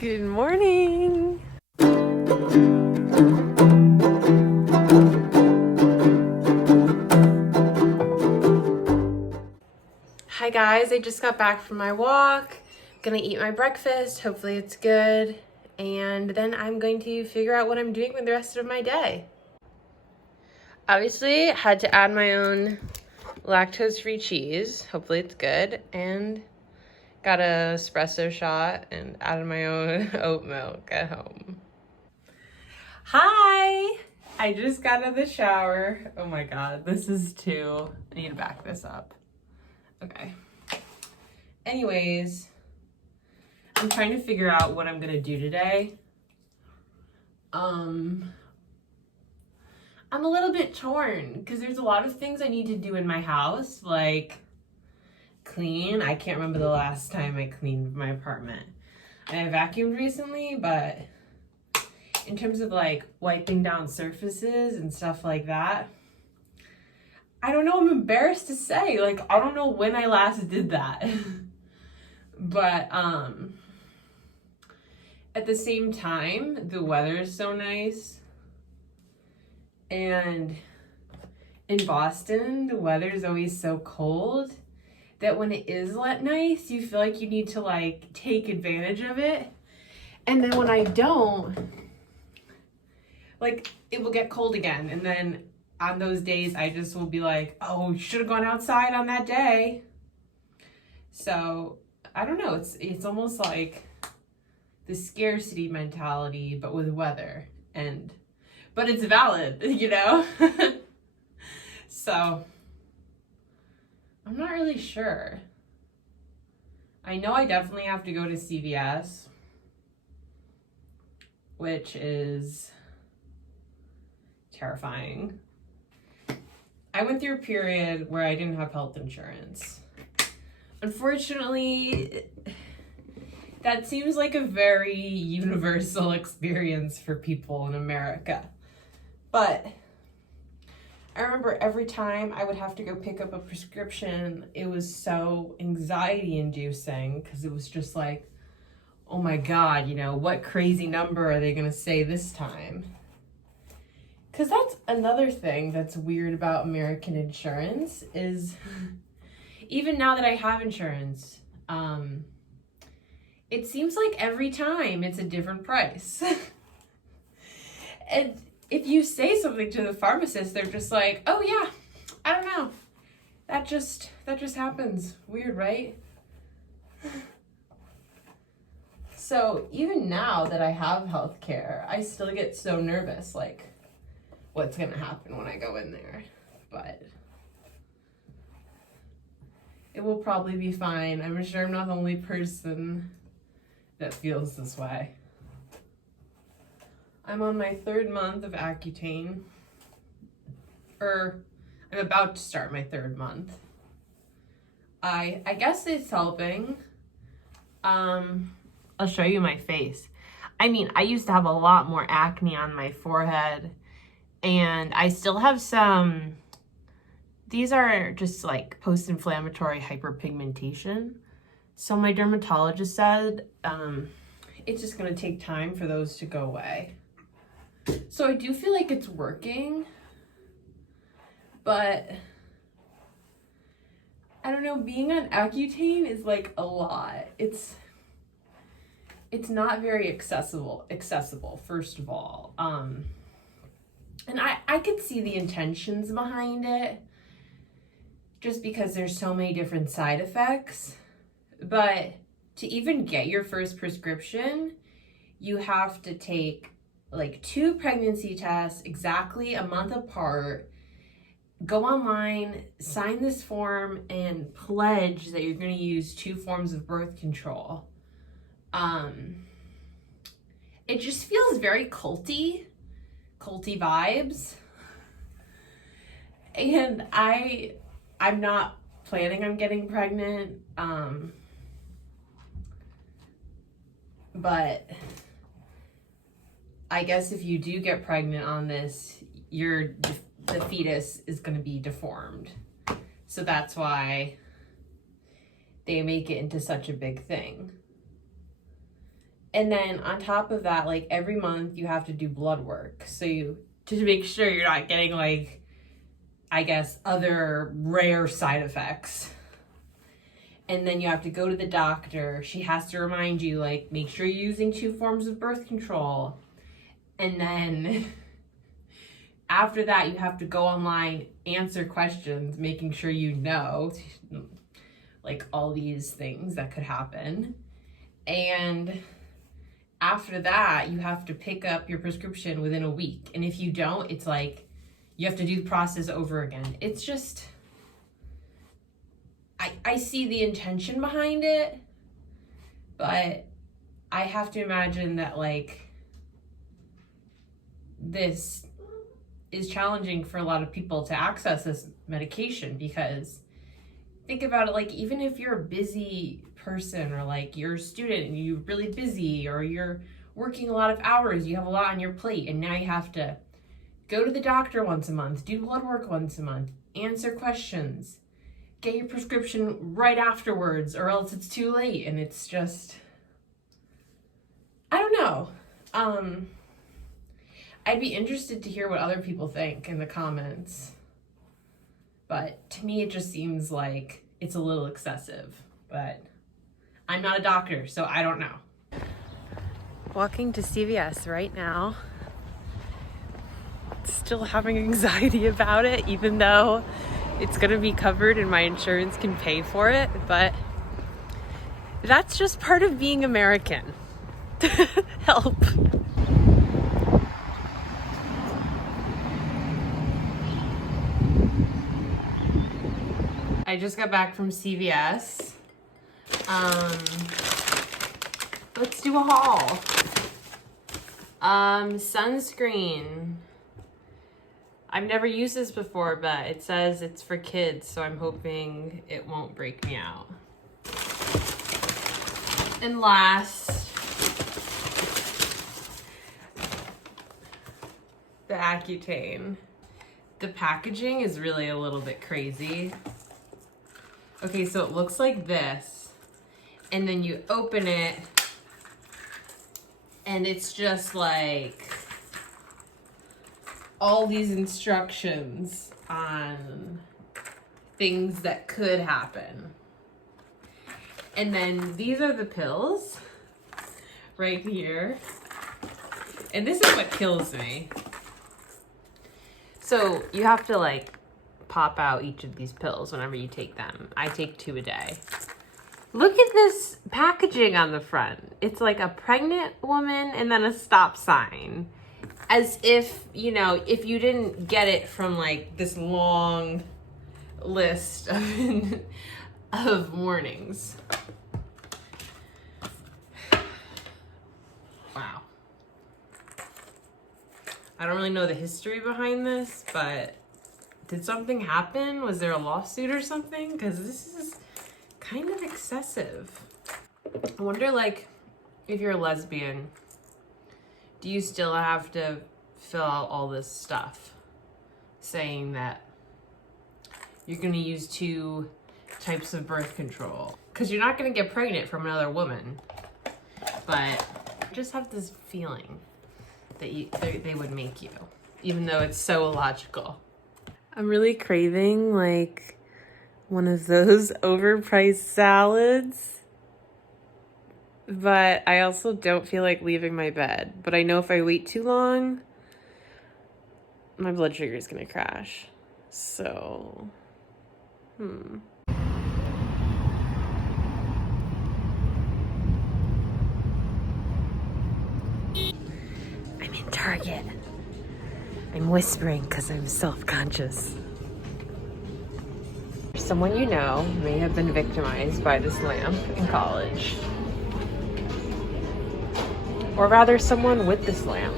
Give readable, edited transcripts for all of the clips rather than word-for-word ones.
Good morning. Hi guys, I just got back from my walk. I'm gonna eat my breakfast, hopefully it's good, and then I'm going to figure out what I'm doing with the rest of my day. Obviously, had to add my own lactose-free cheese, hopefully it's good, and got a espresso shot and added my own oat milk at home. Hi! I just got out of the shower. Oh my god, this is too... I need to back this up. Okay. Anyways, I'm trying to figure out what I'm gonna do today. I'm a little bit torn because there's a lot of things I need to do in my house, like clean. I can't remember the last time I cleaned my apartment. I vacuumed recently, but in terms of like wiping down surfaces and stuff like that, I don't know, I'm embarrassed to say, like, I don't know when I last did that. But at the same time, the weather is so nice. And in Boston, the weather is always so cold that when it is nice, you feel like you need to like take advantage of it. And then when I don't, like, it will get cold again. And then on those days, I just will be like, oh, you should have gone outside on that day. So I don't know. It's almost like the scarcity mentality, but with weather. But it's valid, you know? So I'm not really sure. I know I definitely have to go to CVS, which is terrifying. I went through a period where I didn't have health insurance. Unfortunately, that seems like a very universal experience for people in America. But I remember every time I would have to go pick up a prescription, it was so anxiety inducing because it was just like, oh my God, you know, what crazy number are they going to say this time? Because that's another thing that's weird about American insurance is even now that I have insurance, it seems like every time it's a different price. And if you say something to the pharmacist, they're just like, oh yeah, I don't know. That just happens. Weird, right? So even now that I have healthcare, I still get so nervous, like what's gonna happen when I go in there. But it will probably be fine. I'm sure I'm not the only person that feels this way. I'm on my 3rd month of accutane. I'm about to start my 3rd month. I guess it's helping. I'll show you my face. I mean, I used to have a lot more acne on my forehead, and I still have some. These are just like post-inflammatory hyperpigmentation. So my dermatologist said it's just gonna take time for those to go away. So I do feel like it's working, but I don't know, being on Accutane is like a lot. It's not very accessible, first of all. And I could see the intentions behind it just because there's so many different side effects. But to even get your first prescription, you have to take like 2 pregnancy tests exactly a month apart, go online, sign this form, and pledge that you're going to use 2 forms of birth control. It just feels very culty vibes. And I'm not planning on getting pregnant, but I guess if you do get pregnant on this, the fetus is going to be deformed. So that's why they make it into such a big thing. And then on top of that, like every month you have to do blood work. To make sure you're not getting like, I guess, other rare side effects. And then you have to go to the doctor. She has to remind you, like, make sure you're using 2 forms of birth control. And then after that, you have to go online, answer questions, making sure you know, like, all these things that could happen. And after that, you have to pick up your prescription within a week. And if you don't, it's like, you have to do the process over again. It's just, I see the intention behind it, but I have to imagine that, like, this is challenging for a lot of people to access this medication, because think about it, like, even if you're a busy person, or like you're a student and you're really busy, or you're working a lot of hours, you have a lot on your plate, and now you have to go to the doctor once a month, do blood work once a month, answer questions, get your prescription right afterwards, or else it's too late. And it's just, I don't know. I'd be interested to hear what other people think in the comments. But to me, it just seems like it's a little excessive. But I'm not a doctor, so I don't know. Walking to CVS right now. Still having anxiety about it, even though it's gonna be covered and my insurance can pay for it. But that's just part of being American. Help. I just got back from CVS. Let's do a haul. Sunscreen. I've never used this before, but it says it's for kids, so I'm hoping it won't break me out. And last, the accutane. The packaging is really a little bit crazy. Okay, so it looks like this, and then you open it, and it's just like all these instructions on things that could happen. And then these are the pills right here. And this is what kills me. So you have to like pop out each of these pills whenever you take them. I take 2 a day. Look at this packaging on the front. It's like a pregnant woman and then a stop sign. As if, you know, if you didn't get it from like this long list of warnings. Wow. I don't really know the history behind this, but did something happen? Was there a lawsuit or something? Because this is kind of excessive. I wonder, like, if you're a lesbian, do you still have to fill out all this stuff saying that you're going to use 2 types of birth control? Because you're not going to get pregnant from another woman. But I just have this feeling that they would make you, even though it's so illogical. I'm really craving like one of those overpriced salads. But I also don't feel like leaving my bed. But I know if I wait too long, my blood sugar is gonna crash. So, I'm in Target. I'm whispering because I'm self-conscious. Someone you know may have been victimized by this lamp in college. Or rather, someone with this lamp.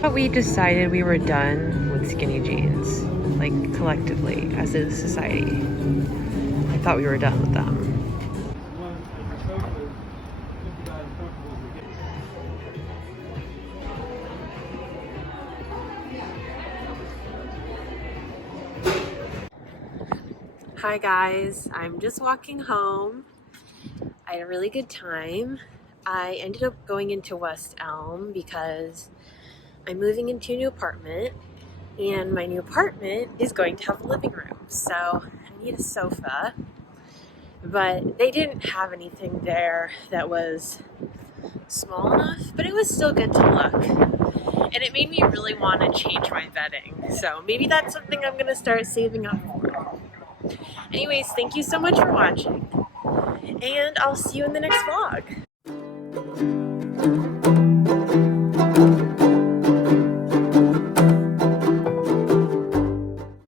But we decided we were done with skinny jeans, like collectively as a society. I thought we were done with them. Hi guys, I'm just walking home. I had a really good time. I ended up going into West Elm because I'm moving into a new apartment, and my new apartment is going to have a living room. So I need a sofa, but they didn't have anything there that was small enough, but it was still good to look. And it made me really want to change my bedding. So maybe that's something I'm going to start saving up for. Anyways, thank you so much for watching, and I'll see you in the next vlog.